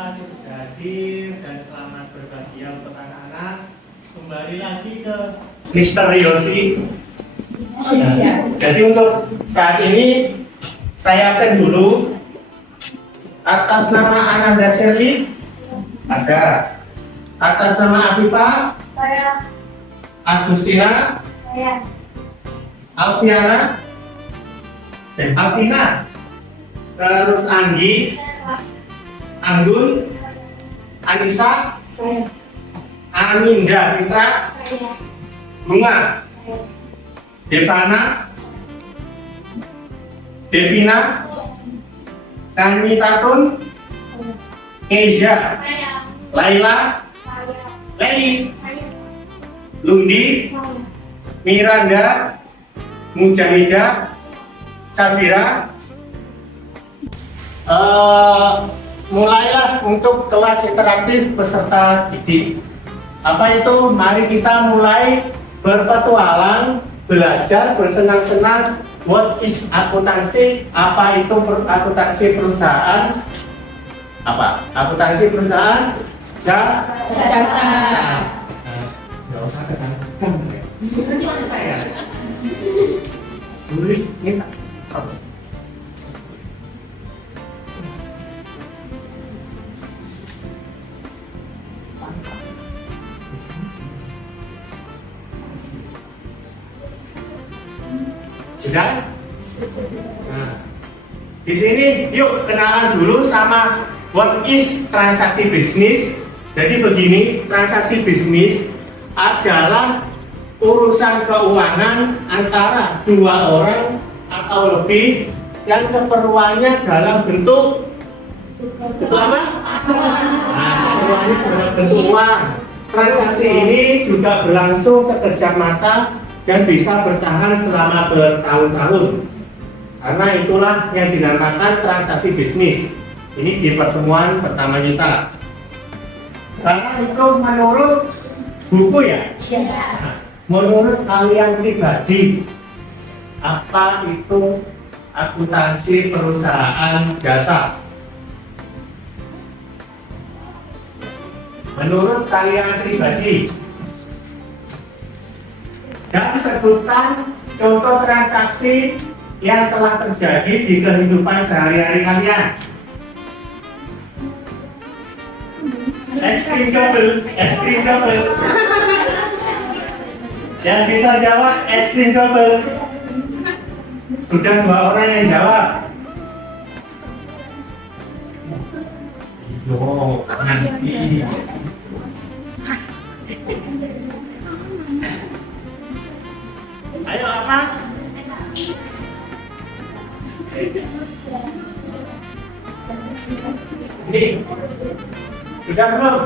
kasih sudah hadir dan selamat berbahagia untuk anak-anak. Kembali lagi ke Mister Yosi. Jadi untuk saat ini saya absen dulu. Atas nama Ananda Sherly ada. Atas nama Afifah Saya. Agustina Saya. Alfiana dan Alvina. Terus Anggi, Anggun, Anissa, Saya. Aminda Fitra, Saya. Bunga, Saya. Devana, Devina, Kanitatun, Keisha, Saya. Laila, Saya. Leni, Saya. Lundi, Saya. Miranda, Mujahida, Sabira. Mulailah untuk kelas interaktif peserta didik. Apa itu? Mari kita mulai berpetualang, belajar, bersenang-senang. What is akuntansi? Apa itu akuntansi perusahaan? Apa? Akuntansi perusahaan? Jasa. Nggak usah kekan-kekan ya. Santai ya. Tulis ini. Sudah? Nah, di sini yuk kenalan dulu sama what is transaksi bisnis. Jadi begini, transaksi bisnis adalah urusan keuangan antara dua orang atau lebih yang keperluannya dalam bentuk apa? Keperluannya dalam bentuk uang. Transaksi ini juga berlangsung sekejap mata dan bisa bertahan selama bertahun-tahun. Karena itulah yang dinamakan transaksi bisnis. Ini di pertemuan pertama kita. Karena itu menurut buku ya? Iya. Nah, menurut kalian pribadi, apa itu akuntansi perusahaan jasa? Menurut kalian pribadi, dan sebutkan contoh transaksi yang telah terjadi di kehidupan sehari-hari kalian. Es krim double. Yang bisa jawab es krim double. Sudah dua orang yang jawab. Yo, nanti. Ayo apa? Ini sudah belum?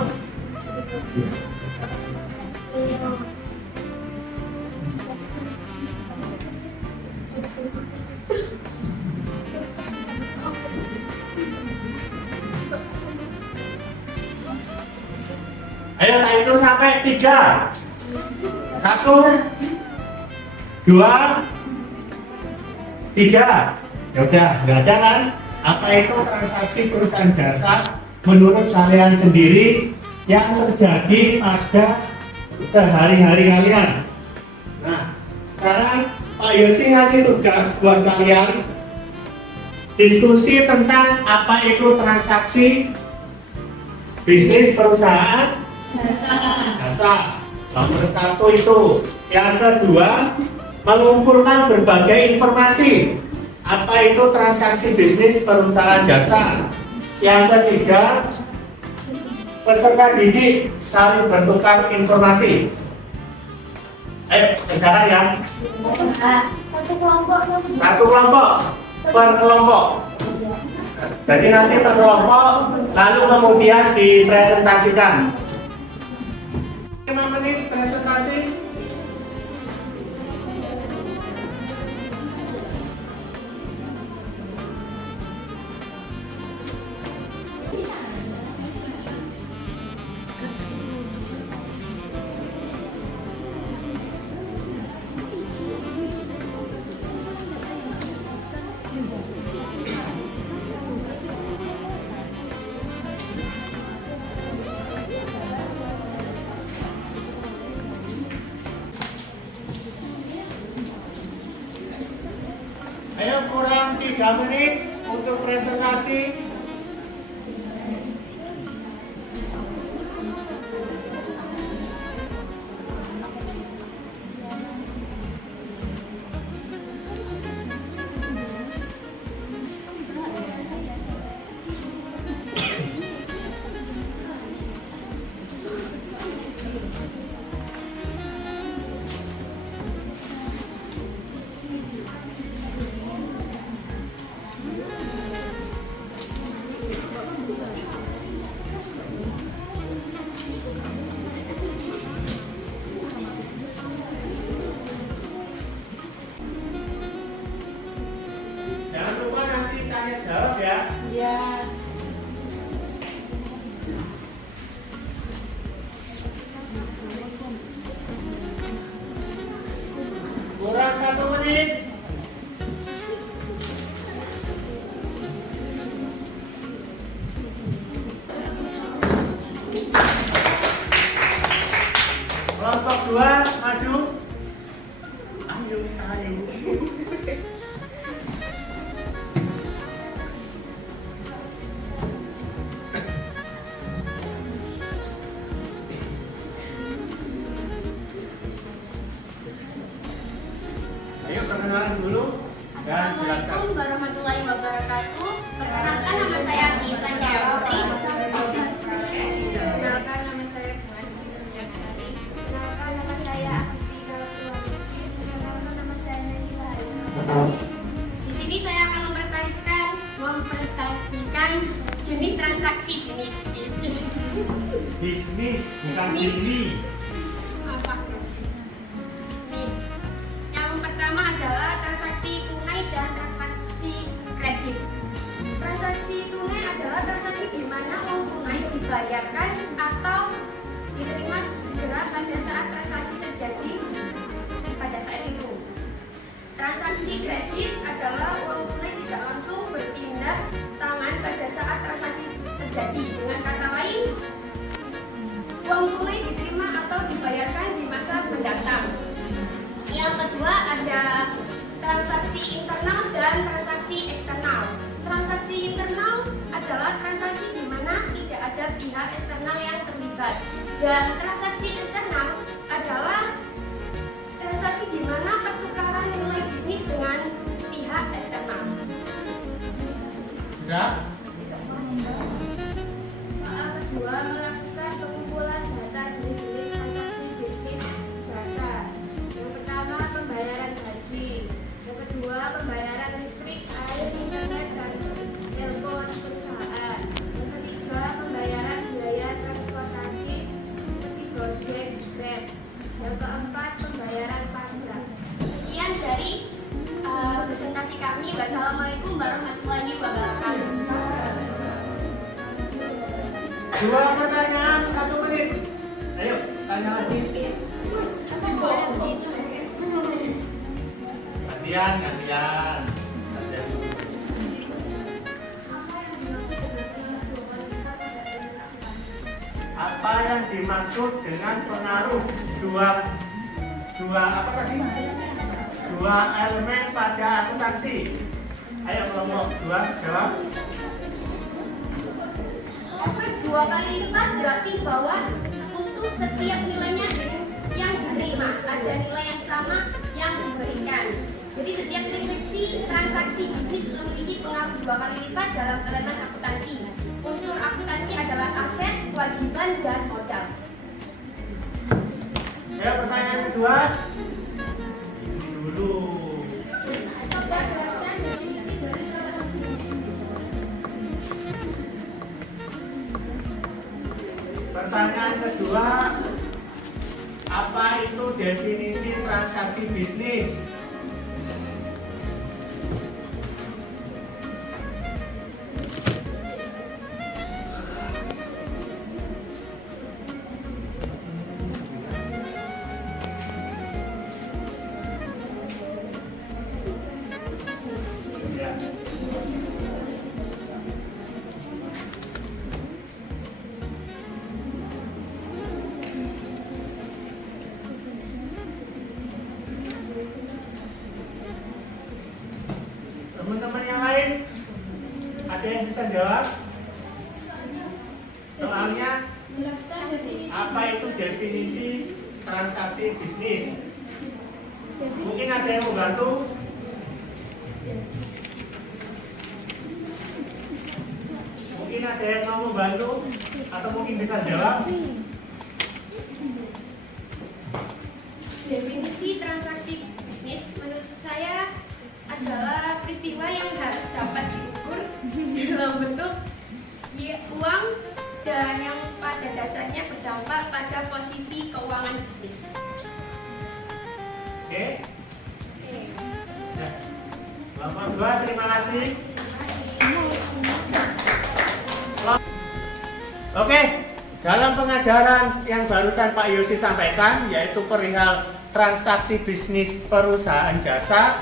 Ayo tak hitung sampai 3. 1, 2, 3. Ya udah, nggak ada kan? Apa itu transaksi perusahaan jasa menurut kalian sendiri yang terjadi pada sehari-hari kalian? Nah, sekarang Pak Yosi ngasih tugas buat kalian diskusi tentang apa itu transaksi bisnis perusahaan jasa. Nomor 1 itu. Yang kedua, mengumpulkan berbagai informasi. Apa itu transaksi bisnis perusahaan jasa? Yang ketiga, peserta didik saling bertukar informasi. Ayo, kerjakan ya. Satu kelompok. Satu kelompok, per kelompok. Jadi nanti per kelompok, lalu kemudian dipresentasikan. 5 menit presentasi. persilakan 3 menit untuk presentasi. Jangan lupa nanti tanya jawab ya. Iya. Kurang 1 menit. Kelompok 2 maju. Ayo, ayo. Ayo perkenalan dulu dan jelaskan. Assalamualaikum warahmatullahi wabarakatuh. Perkenalkan nama saya Gita Putri. Perkenalkan nama saya Puan. Perkenalkan nama saya Agustina Purwasisi. Perkenalkan nama saya Najila Aina. Di sini saya akan mempresentasikan jenis transaksi Bisnis, bukan bisnis. bisnis. Yang pertama adalah transaksi tunai dan transaksi kredit. Transaksi tunai adalah transaksi di mana uang tunai dibayarkan atau diterima segera pada saat transaksi terjadi pada saat itu. Transaksi kredit adalah uang tunai tidak langsung berpindah tangan pada saat transaksi terjadi. Dengan kata lain, uang tunai diterima atau dibayarkan di masa mendatang. Yang kedua ada transaksi internal dan transaksi eksternal. Transaksi internal adalah transaksi di mana tidak ada pihak eksternal yang terlibat. Dan transaksi internal adalah transaksi di mana pertukaran nilai bisnis dengan pihak eksternal. Sudah? Soal kedua, melakukan pengumpulan data jenis-jenis transaksi bisnis jasa. Yang pertama, pembayaran gaji. Yang kedua, pembayaran listrik, air, internet, dan telepon perusahaan. Yang ketiga, pembayaran biaya transportasi seperti Gojek, Grab. Yang keempat, pembayaran pajak. Sekian dari presentasi kami. Wassalamualaikum warahmatullahi wabarakatuh. 2 pertanyaan 1 menit. Ayo, tanya lagi. Gantian, gantian. Apa yang dimaksud dengan pengaruh dua apa tadi? Dua elemen pada akuntansi. Ayo kelompok 2 jawab. Efek 2 kali lipat berarti bahwa untuk setiap nilainya yang diterima ada nilai yang sama yang diberikan. Jadi setiap transaksi bisnis memiliki pengaruh 2 kali lipat dalam elemen akuntansi. Unsur akuntansi adalah aset, kewajiban, dan modal. Ayo pertanyaan kedua. Ini dulu. Coba jelaskan definisi dari transaksi bisnis. Pertanyaan kedua, apa itu definisi transaksi bisnis? Ada yang bisa jawab? Soalnya Jelaskan definisi. apa itu definisi transaksi bisnis? Mungkin ada yang membantu? Mungkin ada yang mau membantu? Atau mungkin bisa jawab? Definisi transaksi bisnis menurut saya adalah peristiwa yang harus dapat diukur dalam bentuk uang dan yang pada dasarnya berdampak pada posisi keuangan bisnis. Oke? Oke. Nah, Kelompok 2, terima kasih. Oke, dalam pengajaran yang barusan Pak Yosi sampaikan, yaitu perihal transaksi bisnis perusahaan jasa,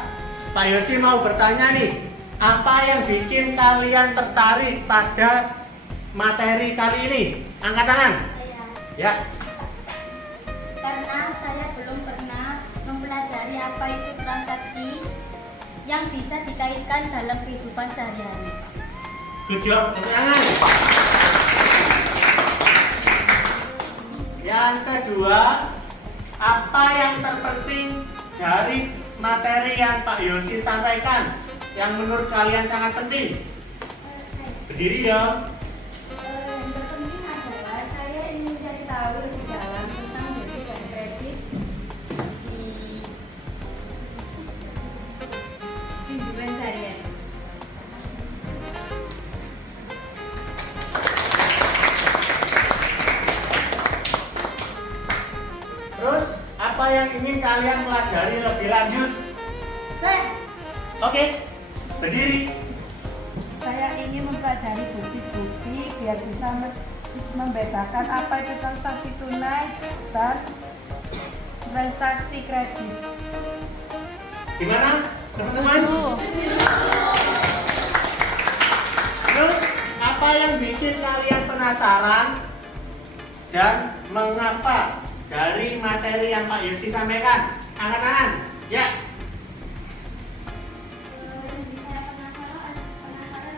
Pak Yosi mau bertanya nih, apa yang bikin kalian tertarik pada materi kali ini? Angkat tangan. Ya. Karena saya belum pernah mempelajari apa itu transaksi yang bisa dikaitkan dalam kehidupan sehari-hari. Jujur, angkat tangan. Yang kedua, apa yang terpenting dari materi yang Pak Yosi sampaikan yang menurut kalian sangat penting? Berdiri ya. Yang terpenting adalah saya ingin cari tahu lebih dalam tentang debit dan kredit di kehidupan sehari-hari. Terus, apa yang ingin kalian pelajari lebih lanjut? Saya Berdiri. ingin mempelajari bukti-bukti biar bisa membedakan apa itu transaksi tunai dan transaksi kredit. Gimana, teman-teman? Terus, apa yang bikin kalian penasaran dan mengapa dari materi yang Pak Yosi sampaikan? Angkat tangan. Ya. Yang bisa penasaran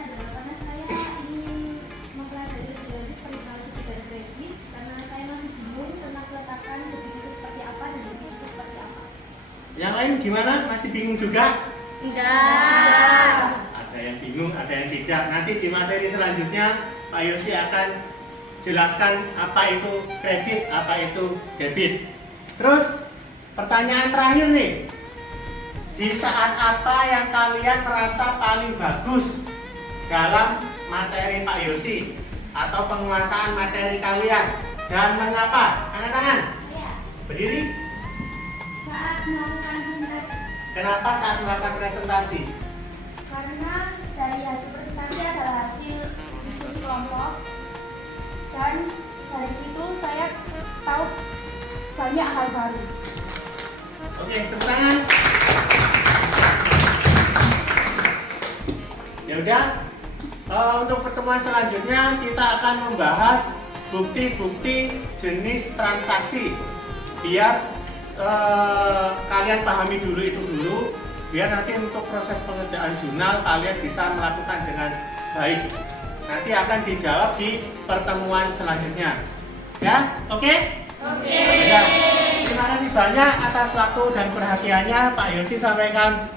adalah karena saya ingin mempelajari lebih lanjut perihal debit dan kredit karena saya masih bingung tentang peletakan debit itu seperti apa dan kredit itu seperti apa. Yang lain gimana? Masih bingung juga? Enggak. Ada yang bingung, ada yang tidak. Nanti di materi selanjutnya Pak Yosi akan jelaskan apa itu kredit, apa itu debit. Terus pertanyaan terakhir nih, di saat apa yang kalian merasa paling bagus dalam materi Pak Yosi atau penguasaan materi kalian dan mengapa? Angkat tangan. Ya, Berdiri. saat melakukan presentasi Kenapa saat melakukan presentasi? karena dari hasil presentasi adalah hasil diskusi kelompok dan dari situ saya tahu banyak hal baru. Oke, tepuk tangan. Ya udah, untuk pertemuan selanjutnya kita akan membahas bukti-bukti jenis transaksi. Biar kalian pahami dulu itu dulu, biar nanti untuk proses pengerjaan jurnal kalian bisa melakukan dengan baik. Nanti akan dijawab di pertemuan selanjutnya. Ya, oke? Oke. Terima kasih banyak atas waktu dan perhatiannya. Pak Yosi sampaikan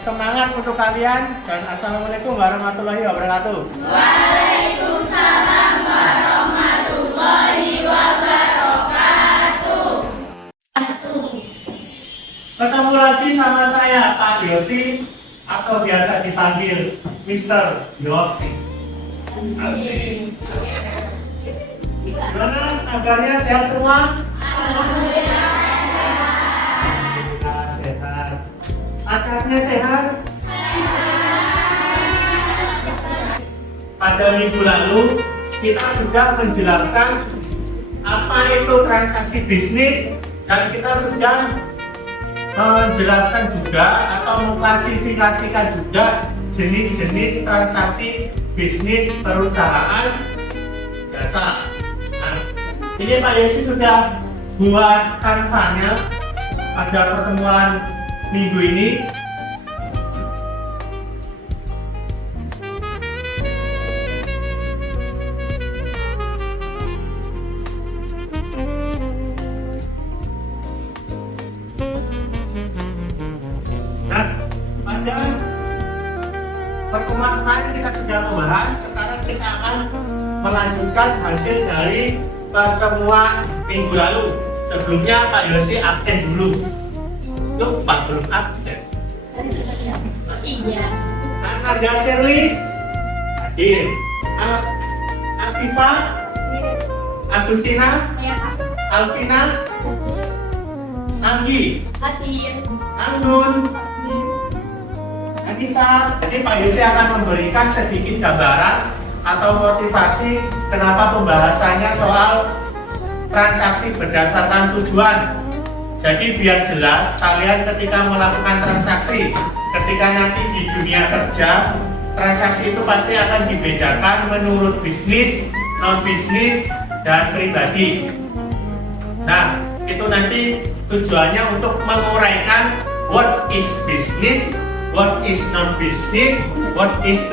semangat untuk kalian dan assalamualaikum warahmatullahi wabarakatuh. Waalaikumsalam warahmatullahi wabarakatuh. Ketemu lagi sama saya Pak Yosi atau biasa dipanggil Mr. Yosi. Asik. Gimana kabarnya, sehat semua? Alhamdulillah sehat. Akarnya sehat? Pada minggu lalu kita sudah menjelaskan apa itu transaksi bisnis dan kita sudah menjelaskan juga atau mengklasifikasikan juga jenis-jenis transaksi bisnis perusahaan jasa. Nah, ini Pak Yosi sudah buat kanvanya pada pertemuan minggu ini. bahas, sekarang kita akan melanjutkan hasil dari pertemuan minggu lalu. Sebelumnya Pak Yosi absen dulu. Lupa belum absen. Iya. Anaga Sherly hadir. Afifa, Agustina, Saya Pak. Alvina, Anggi, Hadir. Anggun, Anissa. Jadi Pak Yosi akan memberikan sedikit gambaran atau motivasi kenapa pembahasannya soal transaksi berdasarkan tujuan. Jadi biar jelas kalian ketika melakukan transaksi, ketika nanti di dunia kerja, transaksi itu pasti akan dibedakan menurut bisnis, non bisnis, dan pribadi. Nah, itu nanti tujuannya untuk menguraikan what is business, what is non business, what is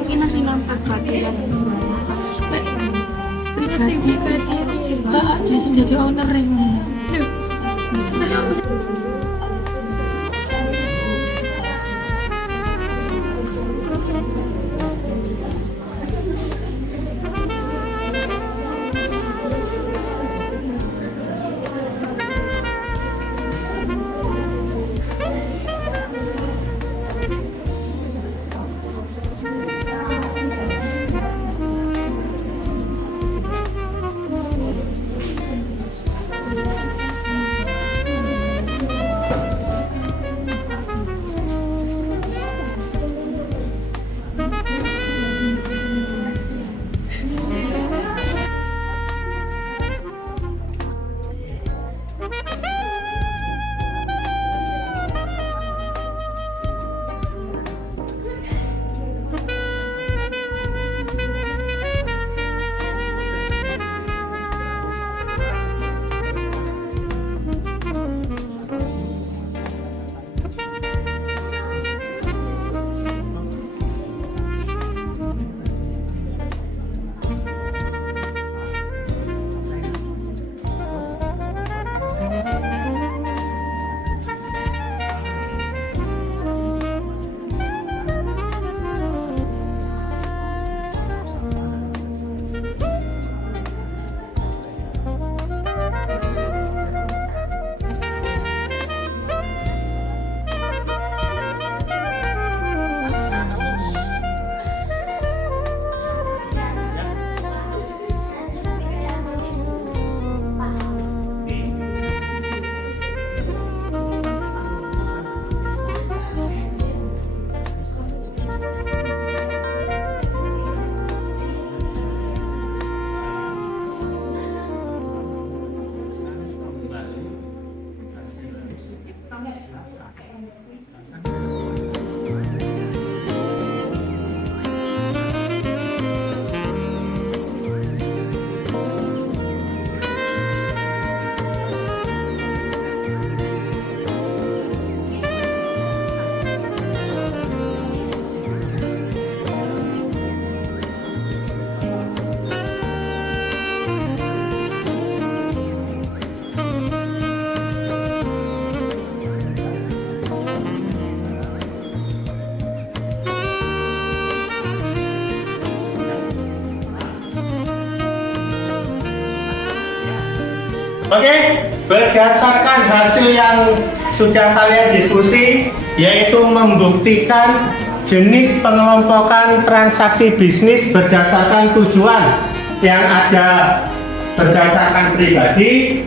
Mungkin masih nampak bagian jadi owner yang Oke, berdasarkan hasil yang sudah kalian diskusi, yaitu membuktikan jenis pengelompokan transaksi bisnis berdasarkan tujuan yang ada berdasarkan pribadi,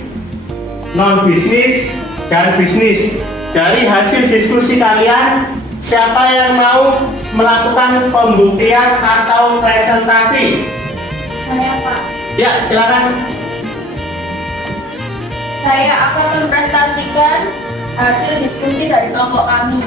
non bisnis, dan bisnis. Dari hasil diskusi kalian, siapa yang mau melakukan pembuktian atau presentasi? Saya Pak. Ya, silakan. Saya akan mempresentasikan hasil diskusi dari kelompok kami.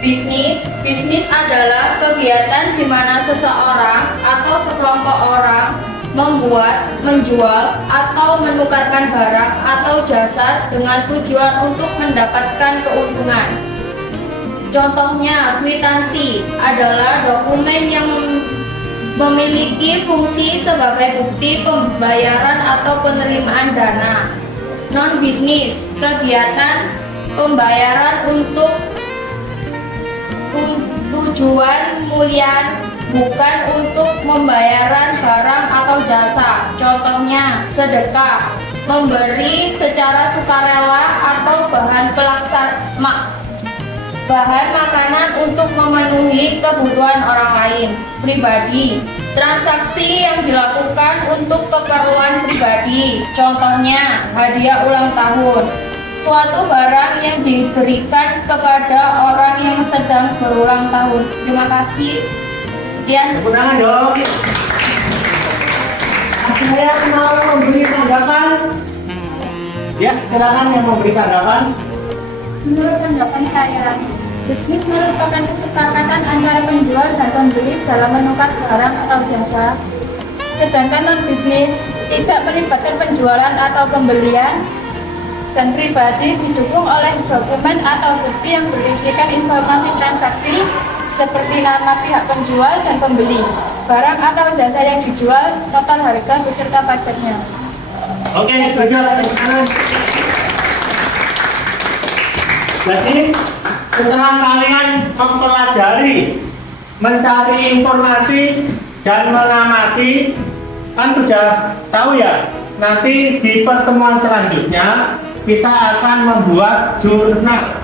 Bisnis adalah kegiatan di mana seseorang atau sekelompok orang membuat, menjual, atau menukarkan barang atau jasa dengan tujuan untuk mendapatkan keuntungan. Contohnya, kwitansi adalah dokumen yang memiliki fungsi sebagai bukti pembayaran atau penerimaan dana. Non-bisnis, kegiatan pembayaran untuk Tujuan mulian bukan untuk membayaran barang atau jasa. Contohnya sedekah, memberi secara sukarela atau bahan makanan untuk memenuhi kebutuhan orang lain. Pribadi, transaksi yang dilakukan untuk keperluan pribadi. Contohnya hadiah ulang tahun, suatu barang yang diberikan kepada orang yang sedang berulang tahun. Terima kasih. Sekian. Tepuk tangan dong. Saya mau memberi tanggapan. Ya, silakan yang memberi tanggapan. Menurut tanggapan saya, bisnis merupakan kesepakatan antara penjual dan pembeli dalam menukar barang atau jasa. Sedangkan non-bisnis tidak melibatkan penjualan atau pembelian dan pribadi didukung oleh dokumen atau bukti yang berisikan informasi transaksi seperti nama pihak penjual dan pembeli, barang atau jasa yang dijual, total harga beserta pajaknya. Oke, setuju. Tepuk tangan. Jadi setelah kalian mempelajari, mencari informasi dan mengamati, kan sudah tahu ya, nanti di pertemuan selanjutnya kita akan membuat jurnal.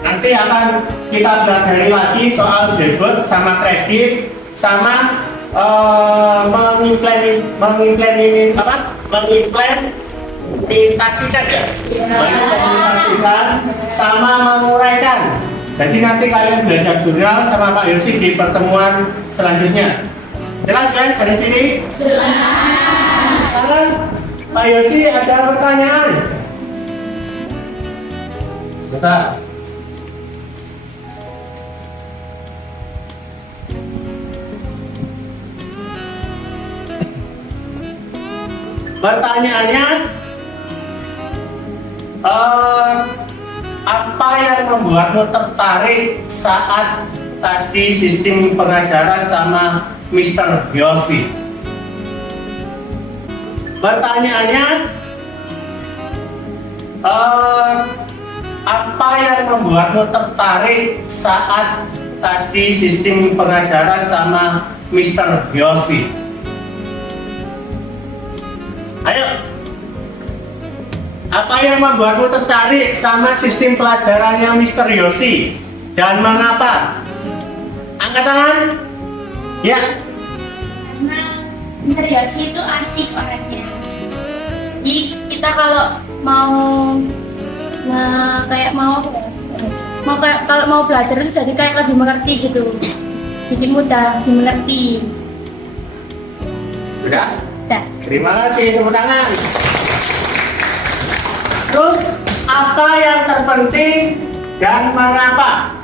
Nanti akan kita pelajari lagi soal debit sama kredit sama mengimplementasikan ya, mengimplementasikan sama menguraikan. Jadi nanti kalian belajar jurnal sama Pak Yosi di pertemuan selanjutnya. Jelas guys dari sini? Jelas. Pak Yosi ada pertanyaan? Betul. Pertanyaannya, apa yang membuatmu tertarik saat tadi sistem pengajaran sama Mr. Yosi? Pertanyaannya, apa yang membuatmu tertarik saat tadi sistem pengajaran sama Mr. Yosi? Ayo, apa yang membuatmu tertarik sama sistem pelajarannya Mr. Yosi dan mengapa? Angkat tangan. Ya. Karena Mr. Yosi itu asik orangnya. Jadi kita kalau mau kalau mau belajar itu jadi kayak lebih mengerti gitu, bikin mudah dimengerti. Sudah? Dah. Terima kasih, tepuk tangan. Terus, apa yang terpenting dan mengapa?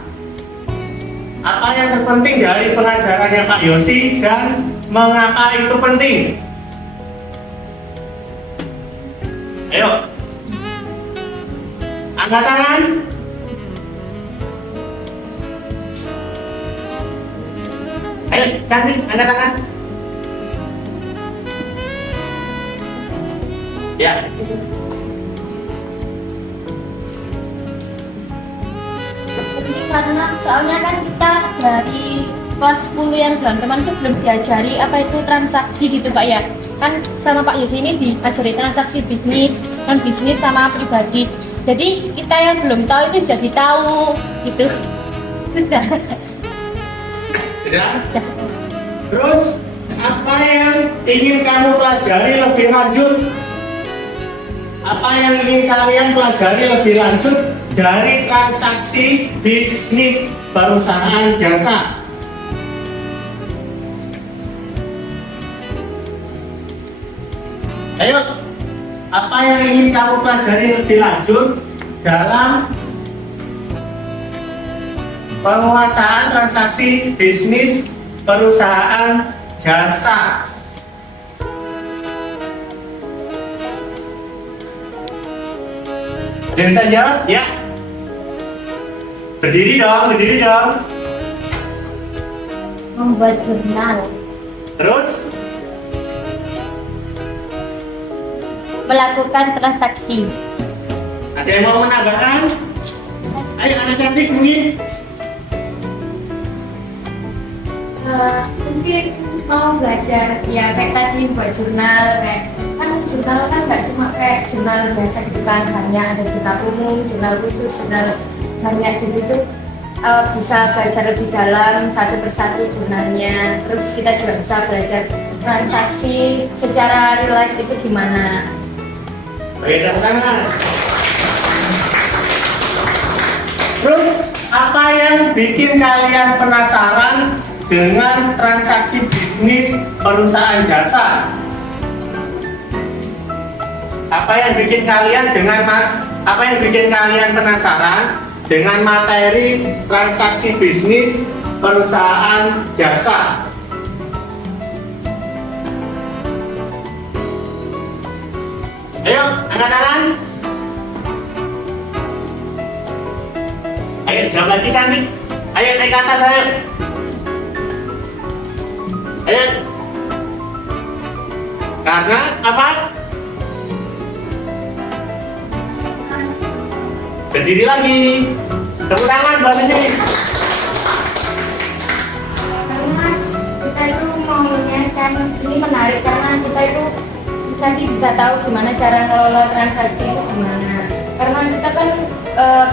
Apa yang terpenting dari pengajarannya Pak Yosi dan mengapa itu penting? Ayo. Angkat tangan. Ayo, cantik, angkat tangan. Ya. Karena soalnya kan kita dari kelas 10 yang teman-teman tuh belum diajari apa itu transaksi gitu Pak ya. Kan sama Pak Yosi ini diajari transaksi bisnis, non bisnis sama pribadi. Jadi kita yang belum tahu itu jadi tahu gitu. Sudah. Sudah? Terus apa yang ingin kamu pelajari lebih lanjut? Apa yang ingin kalian pelajari lebih lanjut dari transaksi bisnis perusahaan jasa? Ayo, apa yang ingin kamu pelajari lebih lanjut dalam penguasaan transaksi bisnis perusahaan jasa? Ada yang bisa jawab? Ya. Berdiri dong, berdiri dong. Membuat jurnal, Terus? melakukan transaksi. Ada yang mau menambahkan? Ayo anak cantik mungkin. Mungkin mau belajar ya kayak tadi buat jurnal, kayak kan jurnal kan nggak cuma kayak jurnal biasa gitu kan, banyak ada jurnal umum, jurnal khusus, jurnal banyak, jadi itu bisa belajar lebih dalam satu persatu jurnalnya. Terus kita juga bisa belajar transaksi secara real life itu gimana. Beda tangan. Terus apa yang bikin kalian penasaran dengan transaksi bisnis perusahaan jasa? Apa yang bikin kalian penasaran dengan materi transaksi bisnis perusahaan jasa? Ayo, angkat tangan. Ayo, jawab lagi cantik. Ayo, naik ke atas, ayo. Ayo. Karena apa? Berdiri lagi. Tepuk tangan buat ini. Karena kita itu maunya kan ini menarik, karena kita itu nanti bisa tahu gimana cara ngelola transaksi itu gimana. Karena kita kan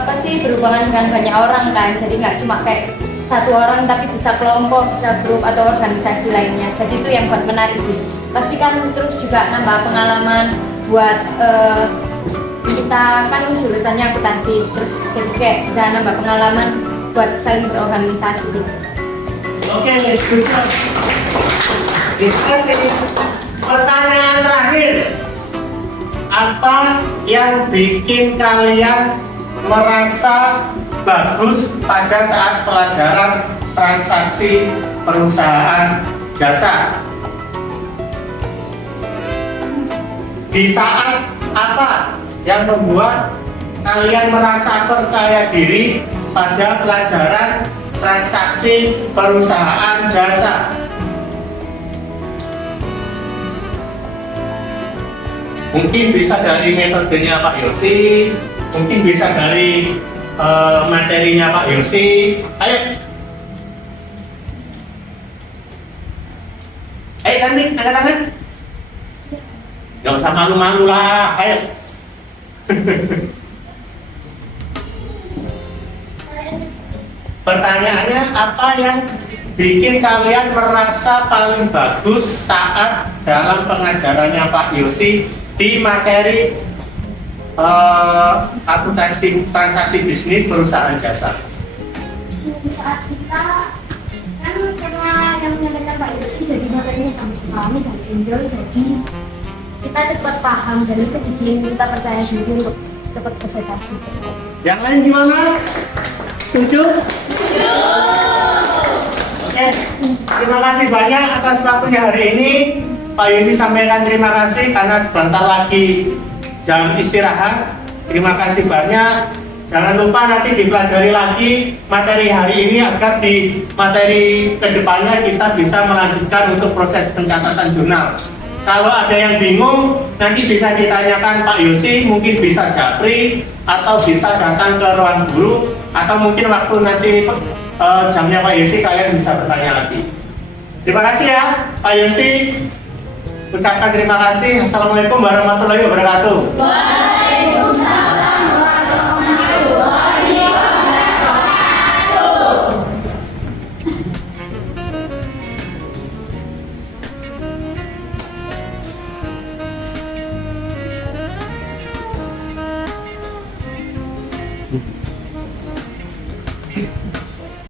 pasti berhubungan dengan banyak orang kan, jadi nggak cuma kayak satu orang tapi bisa kelompok, bisa grup atau organisasi lainnya. Jadi itu yang buat menarik sih. Pasti kan terus juga nambah pengalaman buat kita kan jurusannya akuntansi, terus jadi kayak bisa nambah pengalaman buat saling berorganisasi gitu. Oke, good job. Terima kasih. Pertanyaan terakhir. Apa yang bikin kalian merasa bagus pada saat pelajaran transaksi perusahaan jasa? Di saat apa yang membuat kalian merasa percaya diri pada pelajaran transaksi perusahaan jasa? Mungkin bisa dari metodenya Pak Yosi, mungkin bisa dari materinya Pak Yosi. Ayo. Ayo cantik, angkat tangan. Gak usah malu-malu lah, ayo. Pertanyaannya, apa yang bikin kalian merasa paling bagus saat dalam pengajarannya Pak Yosi di materi akuntansi transaksi bisnis perusahaan jasa? Saat kita kan karena yang menyampaikan Pak Yosi jadi materinya kami dan enjoy, jadi kita cepat paham dan itu bikin kita percaya diri untuk cepat presentasi. Yang lain gimana? Setuju? Oke, terima kasih banyak atas waktunya hari ini. Pak Yosi sampaikan terima kasih karena sebentar lagi jam istirahat. Terima kasih banyak. Jangan lupa nanti dipelajari lagi materi hari ini agar di materi kedepannya kita bisa melanjutkan untuk proses pencatatan jurnal. Kalau ada yang bingung, nanti bisa ditanyakan Pak Yosi, mungkin bisa japri atau bisa datang ke ruang guru, atau mungkin waktu nanti jamnya Pak Yosi kalian bisa bertanya lagi. Terima kasih ya Pak Yosi. Ucapkan terima kasih. Assalamualaikum warahmatullahi wabarakatuh.